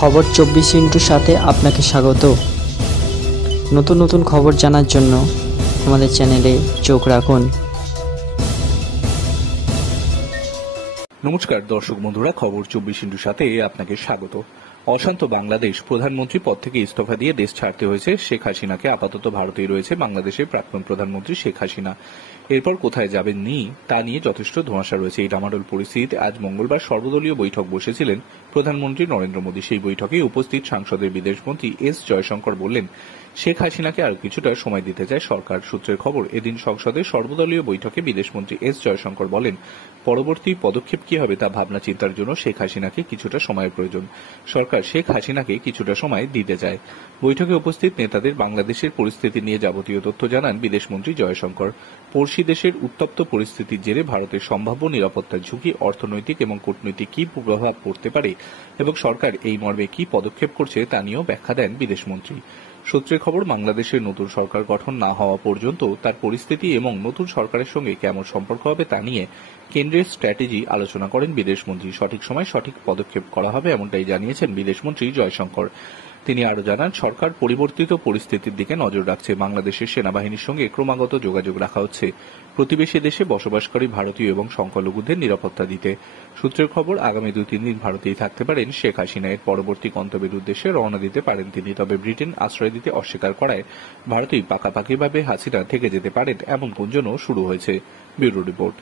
খবর 24 সাথে আপনাকে স্বাগত। নতুন নতুন খবর জানার জন্য আমাদের চ্যানেলে চোখ রাখুন। নমস্কার দর্শক বন্ধুরা, খবর 24 সাথে আপনাকে স্বাগত। অশান্ত বাংলাদেশ, প্রধানমন্ত্রী পদ থেকে ইস্তফা দিয়ে দেশ ছাড়তে হয়েছে শেখ হাসিনাকে। আপাতত ভারতেই রয়েছে বাংলাদেশের প্রাক্তন প্রধানমন্ত্রী শেখ হাসিনা। এরপর কোথায় যাবেন তা নিয়ে যথেষ্ট ধোঁয়াশা রয়েছে। এই ডামাডোল পরিস্থিতিতে আজ মঙ্গলবার সর্বদলীয় বৈঠক বসেছিলেন প্রধানমন্ত্রী নরেন্দ্র মোদী। সেই বৈঠকে উপস্থিত সাংসদের বিদেশমন্ত্রী এস জয়শঙ্কর বললেন, শেখ হাসিনাকে আরও কিছুটা সময় দিতে চায় সরকার। সূত্রের খবর, এদিন সংসদের সর্বদলীয় বৈঠকে বিদেশমন্ত্রী এস জয়শঙ্কর বলেন, পরবর্তী পদক্ষেপ কি হবে তা ভাবনা চিন্তার জন্য শেখ হাসিনাকে কিছুটা সময়ের প্রয়োজন। সরকার শেখ হাসিনাকে কিছুটা সময় দিতে চায়। বৈঠকে উপস্থিত নেতাদের বাংলাদেশের পরিস্থিতি নিয়ে যাবতীয় তথ্য জানান বিদেশমন্ত্রী জয়শঙ্কর। পড়শি দেশের উত্তপ্ত পরিস্থিতির জেরে ভারতের সম্ভাব্য নিরাপত্তার ঝুঁকি, অর্থনৈতিক এবং কূটনৈতিক কি প্রভাব পড়তে পারে এবং সরকার এই মর্মে কি পদক্ষেপ করছে তা নিয়েও ব্যাখ্যা দেন বিদেশমন্ত্রী। সূত্রের খবর, বাংলাদেশের নতুন সরকার গঠন না হওয়া পর্যন্ত তার পরিস্থিতি এবং নতুন সরকারের সঙ্গে কেমন সম্পর্ক হবে তা নিয়ে কেন্দ্রের স্ট্র্যাটেজি আলোচনা করেন বিদেশমন্ত্রী। সঠিক সময় সঠিক পদক্ষেপ করা হবে এমনটাই জানিয়েছেন বিদেশমন্ত্রী জয়শঙ্কর। তিনি আরও জানান, সরকার পরিবর্তিত পরিস্থিতির দিকে নজর রাখছে। বাংলাদেশের সেনাবাহিনীর সঙ্গে ক্রমাগত যোগাযোগ রাখা হচ্ছে প্রতিবেশী দেশে বসবাসকারী ভারতীয় এবং সংখ্যালঘুদের নিরাপত্তা দিতে। সূত্রের খবর, আগামী 2-3 দিন ভারতেই থাকতে পারেন শেখ হাসিনা। এর পরবর্তী গন্তব্যের উদ্দেশ্যে রওনা দিতে পারেন তিনি। তবে ব্রিটেন আশ্রয় দিতে অস্বীকার করায় ভারতেই পাকাপাকিভাবে হাসিনা থেকে যেতে পারেন এমন গুঞ্জনও শুরু হয়েছে। Bureau report.